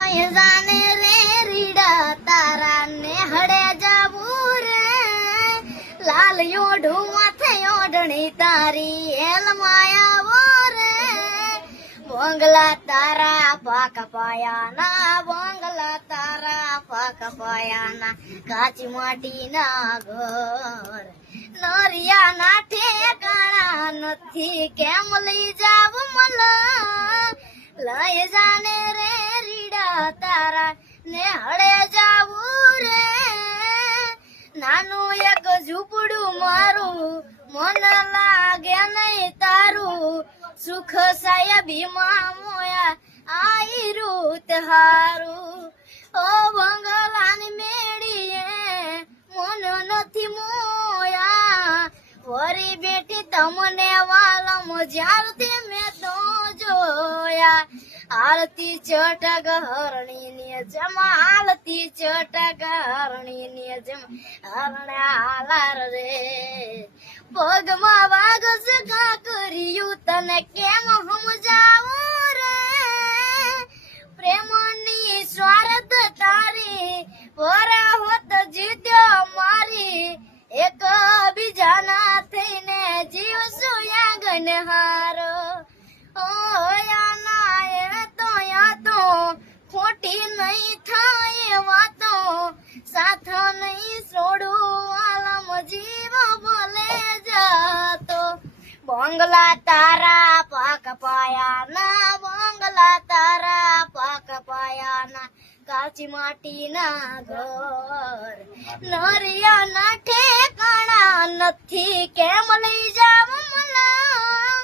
જાને રે રીડા તારા ને હડે જાવું રે લાલ યોઢું માથે ઓઢણી તારી એલ માયાવો રે બોંગલા તારા પાક પાયાના બોંગલા તારા પાક પાયાના કાચી માટીના ઘર નરિયા ના ઠેકાણા નથી કેમ લઈ જાવ મલા લઈ જાને રે રીડા તારા ને હળે જાવું રે નાનું એક ઝૂંપડું મારું મન લાગે નહીં તારું સુખ સાહેબી માં મોયા આઈ રૂત હારું ઓ બંગલાની મેળીએ મન નથી મોયા વરી બેઠી તમને વાલમ જ્યારથી મેં તો જોયા આરતી ચટક હરણી ને જમા આરતી ચટક હરણી ને જમા હરણા હાલાર રે પગમાં વાગ સગા કર્યું તને કેમ સમજાવું રે પ્રેમની સ્વાર્થ તારી પરા હોત જીત્યો મારી એક બીજાના થઈને જીવશું યાગન હારો તો ખોટી નહીં થાય વાતો સાથ નહીં છોડું આલમ જીવ બોલે જાતો બંગલા તારા પાક પાયાના બંગલા તારા પાક પાયાના કાચી માટીના ઘર નરિયા ના ઠેકાણા નથી કેમ લઈ જાવ મલા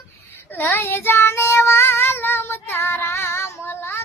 લઈ જાને વાલમ તારા મલા